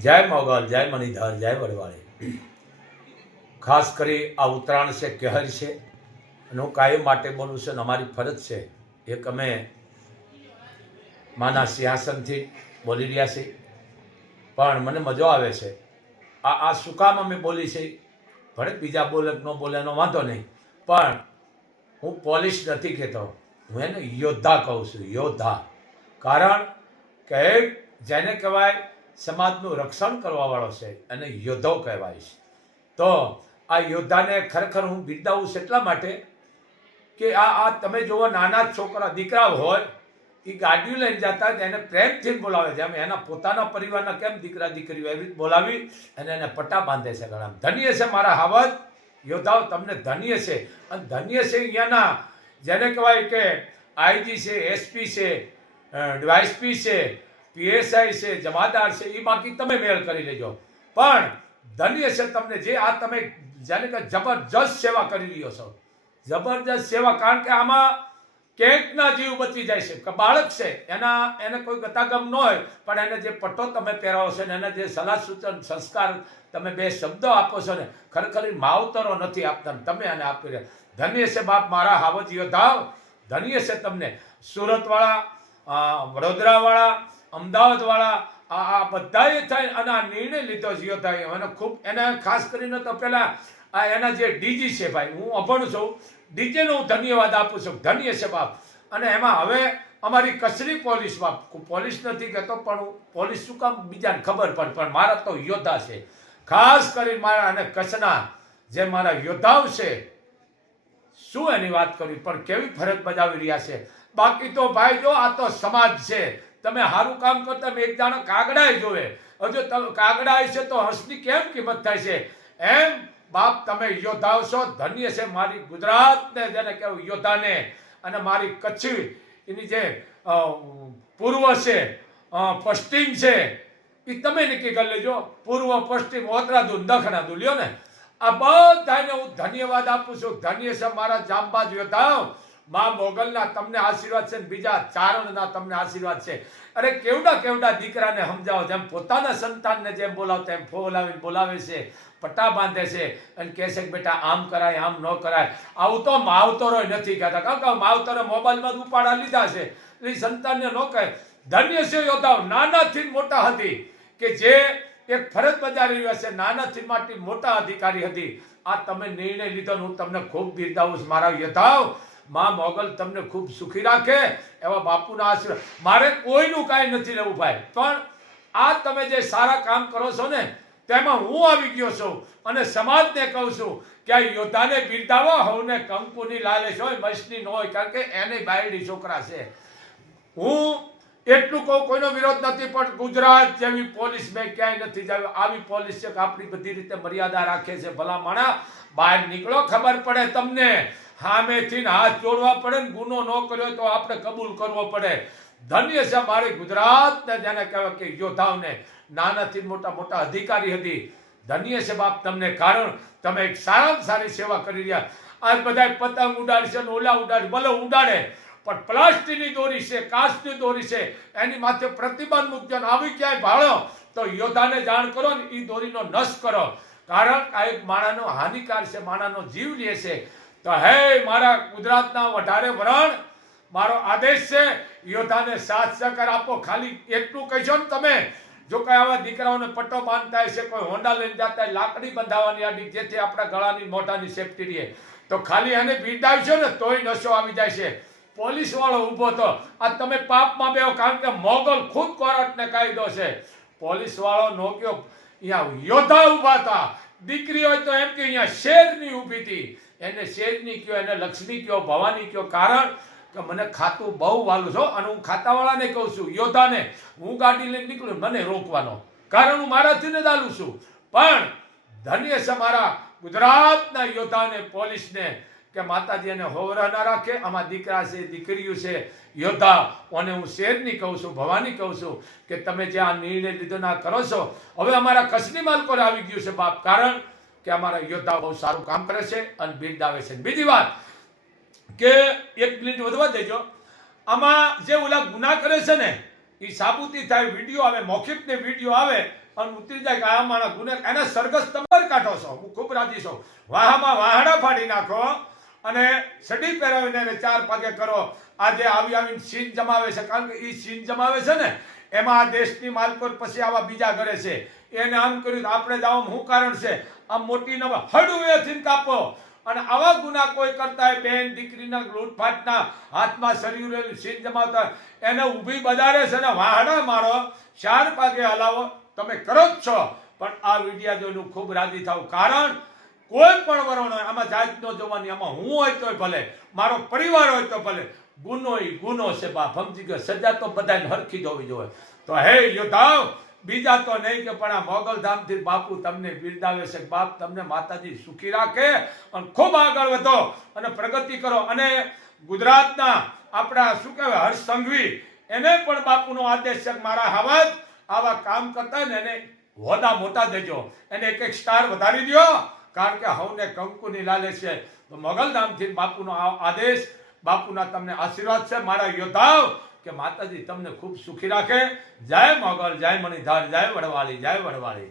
જય મોગલ જય મણિધર, જય વડવાળી. ખાસ કરી આ ઉત્તરાયણ છે, કહેર છે. અને હું કાયમ માટે બોલું છું અને અમારી ફરજ છે, એક અમે માના સિંહાસનથી બોલી રહ્યા છીએ. પણ મને મજો આવે છે. આ આ શું કામ અમે બોલી છે? ભલે બીજા બોલે ન બોલે એનો વાંધો નહીં. પણ હું પોલિશ નથી કહેતો. હું એને યોદ્ધા કહું છું, યોદ્ધા. કારણ કે જેને કહેવાય સમાજનું રક્ષણ કરવાવાળો છે અને યોદ્ધો કહેવાય છે. તો આ યોદ્ધાને ખરેખર હું બિરદાવું છું એટલા માટે કે આ આ તમે જુઓ, નાના છોકરા દીકરા હોય, એ ગાડીઓ લઈને જતા એને પ્રેમથી બોલાવે છે. એમ એના પોતાના પરિવારના કેમ દીકરા, દીકરીઓ એવી રીતે બોલાવી અને એને પટ્ટા બાંધે છે? ગળામાં ધન્ય છે મારા હાવત યોદ્ધાઓ, તમને ધન્ય છે. અને ધન્ય છે અહીંયાના, જેને કહેવાય કે આઈજી છે, એસપી છે ડીવાયસપી છે પીએસઆઈ છે, જમાદાર છે એ બાકી તમે મેળ કરી લેજો. પણ ધન્ય છે તમને જે આ તમે જાણે કે જબરજસ્ત સેવા કરી રહ્યો છો. જબરજસ્ત સેવા, કારણ કે આમાં કેકના જીવ બચી જાય છે, કે બાળક છે, એના, એને કોઈ ગતાગમ ન હોય, પણ એને જે પટ્ટો તમે પહેરાવો છો ને એને જે સલાહ સૂચન સંસ્કાર તમે બે શબ્દો આપો છો ને, ખરેખર માવતરો નથી આપતા તમે એને આપી રહ્યા. ધન્ય છે બાપ મારા હાવજ યોદ્ધાઓ ધન્ય છે તમને સુરતવાળા વડોદરાવાળા અમદાવાદવાળા, આ બધાએ થઈ અને આ નિર્ણય લીધો જીઓ થાય અને ખૂબ એને ખાસ કરીને તો પહેલાં આ એના જે ડીજી છે ભાઈ, હું અભણ છું. ડીજેનો હું ધન્યવાદ આપું છું. ધન્ય છે બાપ. અને એમાં હવે અમારી કચરી પોલીસ બાપ. પોલીસ નથી કહેતો પણ પોલીસ શું કામ બીજાને ખબર પડે, પણ મારા તો યોદ્ધા છે. ખાસ કરીને મારા અને કચ્છના જે મારા યોદ્ધાઓ છે, શું એની વાત કરવી પણ કેવી ફરજ બજાવી રહ્યા છે? બાકી તો ભાઈ જો આ તો સમાજ છે તમે સારું કામ કરો તમે એક જાણો કાગડાય જોવે. હજુ કાગડા છે તો હંસની કેમ કિંમત થાય છે? એમ બાપ તમે યોદ્ધાઓ છો, ધન્ય છે મારી ગુજરાતને, જેને કહેવું યોદ્ધાને. અને મારી કચ્છી, એની જે પૂર્વ છે પશ્ચિમ છે એ તમે નક્કી કરી લેજો. પૂર્વ, પશ્ચિમ ઓતરાદુ દખણાદુ લ્યો ને. આ બધાને હું ધન્યવાદ આપું છું. ધન્ય છે મારા જામબાજ યોદ્ધાઓ. મા મોગલના તમને આશીર્વાદ છે બીજા ચારણના તમને આશીર્વાદ છે. અરે કેવડા કેવડા દીકરાને સમજાવો, જેમ પોતાના સંતાનને જેમ બોલાવતા એમ ફોલાવીને બોલાવે છે, પટ્ટા બાંધે છે અને કહે છે કે બેટા આમ કરાય, આમ ન કરાય. આવું તો માવતરો નથી કહેતા. કારણ કે માવતરો મોબાઈલમાં ઉપાડા લીધા છે. એ સંતાનને ન કહે. ધન્ય છે યોદ્ધાઓ, નાનાથી મોટા હતી કે જે એક ફરજ બજાવી રહ્યા છે, નાનાથી માટે મોટા અધિકારી હતી. આ તમે નિર્ણય લીધો હું તમને ખૂબ બિરદાવું છું. મારા યોદ્ધાઓ માં મોગલ તમને ખૂબ સુખી રાખે એવા બાપુના આશીર્વાદ. મારે કોઈનું કાંઈ નથી લેવું ભાઈ, પણ આ તમે જે સારા કામ કરો છો ને, તેમાં હું આવી ગયો છું અને સમાજને કહું છું કે આ યોદ્ધાને બિરદાવો, હવને કંકુની લાલેશ હોય મસની ન હોય, કારણ કે એને બાયડી છોકરા છે. હું એટલું કહું, કોઈનો વિરોધ નથી, પણ ગુજરાત જેવી પોલીસ મેં ક્યાંય નથી જાવી. આવી પોલીસ છે આપણી બધી રીતે મર્યાદા રાખે છે, ભલા માણા. બહાર નીકળો, ખબર પડે તમને. સામેથી હાથ જોડવા પડે ને ગુનો ન કર્યો તો આપણે કબૂલ કરવો પડે. ધન્ય છે મારી ગુજરાતને, જેને કહેવાય કે યોદ્ધાઓને. નાનાથી મોટા મોટા અધિકારી હતી. ધન્ય છે બાપ તમને, કારણ તમે એક સારામાં સારી સેવા કરી રહ્યા. આ બધા પતંગ ઉડાડશે ને ઓલા ઉડાડે ભલે ઉડાડે પણ પ્લાસ્ટિકની દોરી છે, કાચની દોરી છે, એની માથે પ્રતિબંધ મૂકજો આવી ક્યાંય ભાળો તો યોદ્ધાને જાણ કરો ને એ દોરીનો નશ કરો. કારણ આ એક માણાનો હાનિકાર છે, માણાનો જીવ લે છે. તો હે મારા ગુજરાતના વધારે વરણ, મારો આદેશ છે, યોદ્ધાને સાથ સહકાર આપો. ખાલી એટલું કહેશો ને તમે, જો કઈ આવા દીકરાઓને પટ્ટો બાંધતા હશે, કોઈ હોન્ડા લઈને જતા લાકડી બંધાવવાની આડી જેથી આપણા ગળાની મોઢાની સેફટી રહે. તો ખાલી એને બિરદાવશો ને તોય નશો આવી જાય છે. પોલીસ વાળો ઊભો તો આ તમે પાપમાં બેહો કારણ કે મોગલ ખુદ કોર્ટને કાયદો છે. પોલીસ વાળો નોક્યો અહીંયા યોદ્ધા ઊભા હતા. દીકરી હોય તો એમ કે અહીંયા શેરની ઊભી હતી. એને શેરની કયો, એને લક્ષ્મી કયો, ભવાની કયો કારણ કે મને ખાતું બહુ વાલું છો અને હું ખાતાવાળાને કહું છું, યોદ્ધાને, હું ગાડી લઈને નીકળું, મને રોકવાનો. કારણ હું મારાથી ને ચાલું છું. પણ ધન્ય છે મારા ગુજરાતના યોદ્ધાને, પોલીસને કે માતાજી એને હોવરા ના રાખે, આમાં દીકરા છે, દીકરીઓ છે, યોદ્ધા. અને હું શેરની કહું છું, ભવાની કહું છું કે તમે જે આ નિર્ણય લીધો ના કરો છો, હવે અમારા કચ્છની માલકોને આવી ગયું છે બાપ કારણ કે અમારા યોદ્ધા બહુ સારું કામ કરે છે અને બિરદાવે છે. બીજી વાત કે એક મિનિટ વધવા દેજો. આમાં જે ઓલા ગુના કરે છે ને એ સાબુતી થાય, વીડિયો આવે મૌખિક ને વીડિયો આવે અને ઉતરી જાય કે આ મારા ગુને એને સરગસ તમારે કાઢો છો. હું ખૂબ રાજી છું. વાહમાં વાહડા ફાડી નાખો. અને સડી પહેરાવીને એને ચાર પાકે કરો. આજે આવી આવીને સીન જમાવે છે. કારણ કે એ સીન જમાવે છે ને, એમાં આ દેશની માલકોર પછી આવા બીજા કરે છે. એને આમ કર્યું આપણે જાવ શું કારણ છે? આમ મોટી નવા હડું એથી કાપો. અને આવા ગુના કોઈ કરતા હોય બેન દીકરીના લૂંટફાટના હાથમાં શરીર સીન જમાવતા એને ઊભી બજારે છે ને વાહડા મારો, ચાર પાકે હલાવો. તમે કરો જ છો. પણ આ વિડિયા જોઈને ખૂબ રાજી થાવ કારણ કોઈ પણ વરણ હોય, આમાં જાત ન જોવાની, આમાં હું હોય તોય ભલે, મારો પરિવાર હોય તો ભલે. ગુનો ગુનો છે, બાપ, સમજી ગયો. સજા તો બધાને હરખી જોવી જોઈએ. તો હે યોદ્ધાઓ, બીજા તો નહીં કે પણ આ મોગલધામથી બાપુ તમને બિરદાવે છે. બાપ તમને માતાજી સુખી રાખે અને ખૂબ આગળ વધો અને પ્રગતિ કરો. અને ગુજરાતના આપણા શું કહેવાય, હર્ષ સંઘવી, એને પણ બાપુનો આદેશ છે મારા હવાજ આવા કામ કરતા ને એને હોદા મોટા દેજો. એને એક એક સ્ટાર વધારી દ્યો. કારણ કે હવને કંકુની લાલે છે. તો મોગલધામથી બાપુનો આદેશ, બાપુના તમને આશીર્વાદ છે. મારા યોદ્ધાઓ, કે માતાજી તમને ખૂબ સુખી રાખે. જય મોગલ, જય મણિધાર, જય વડવાળી જય વડવાળી.